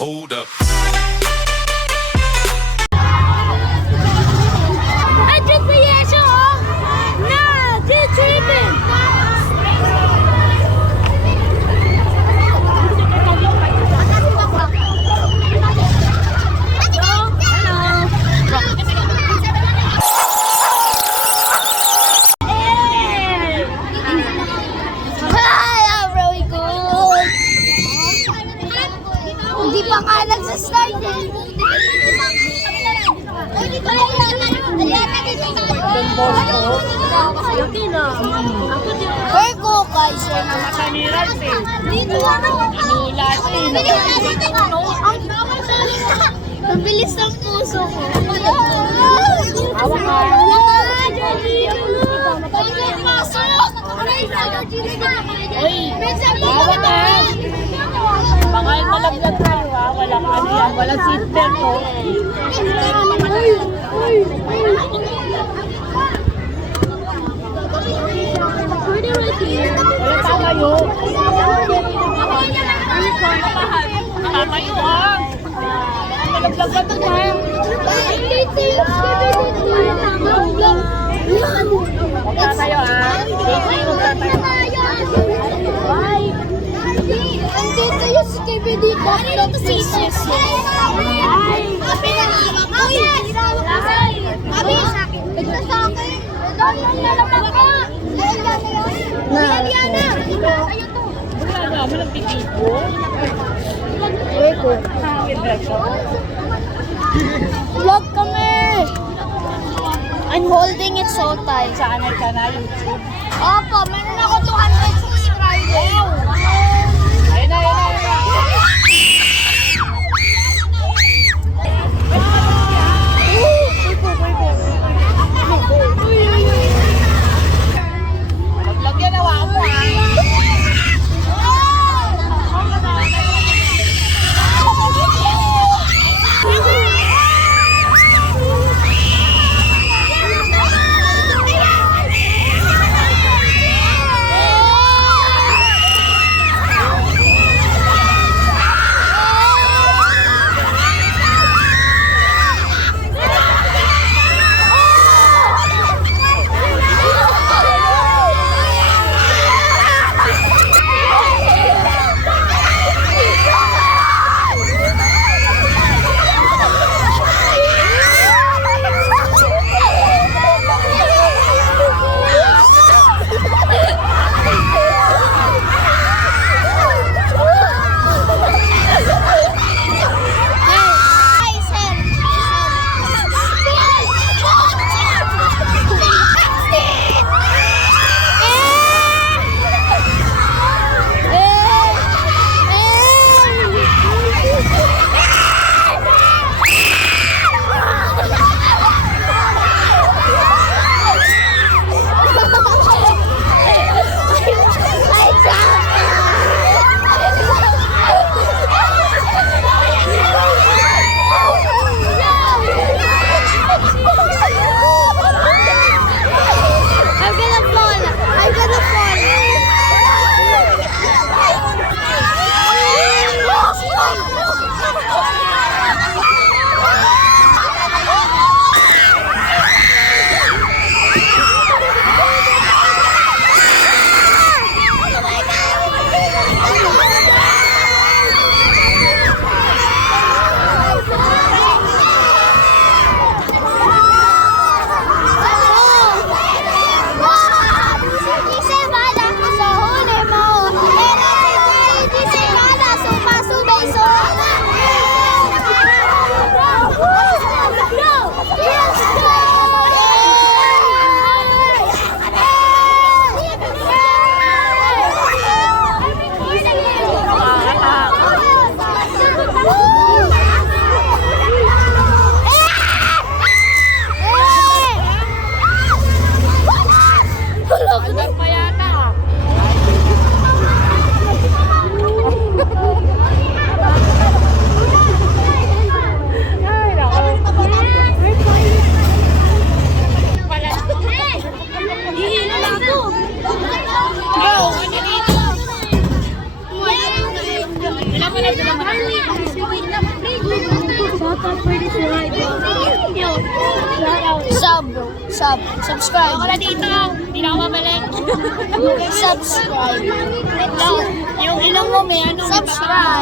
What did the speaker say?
Hold up. I took the yes off. No, keep tripping. Hindi pa ka nagsastart eh. Where ko, Kaiser? Dito ang bilis ng puso ko. Hawak ka. Pasok! Hawak ka. Baka malaglag tayo ha. Walang ano yan. Walang seatbelt po. Wala tatayo. Tatayo ha. Malaglag ka ito ha. Huwag tatayo ha. Huwag tatayo. Andito yung skibidi dog pieces. Wala mo lang pipito. Vlog kami. I'm holding it so tight. Sanay ka na YouTube. Opo, meron ako 200 subscribers. Ayun na, ayun na, ayun na. Maglagyan na wako ha. Subscribe. Wala dito. Hindi na ako mabalik. Subscribe. Yung ilong mo may ano. Subscribe.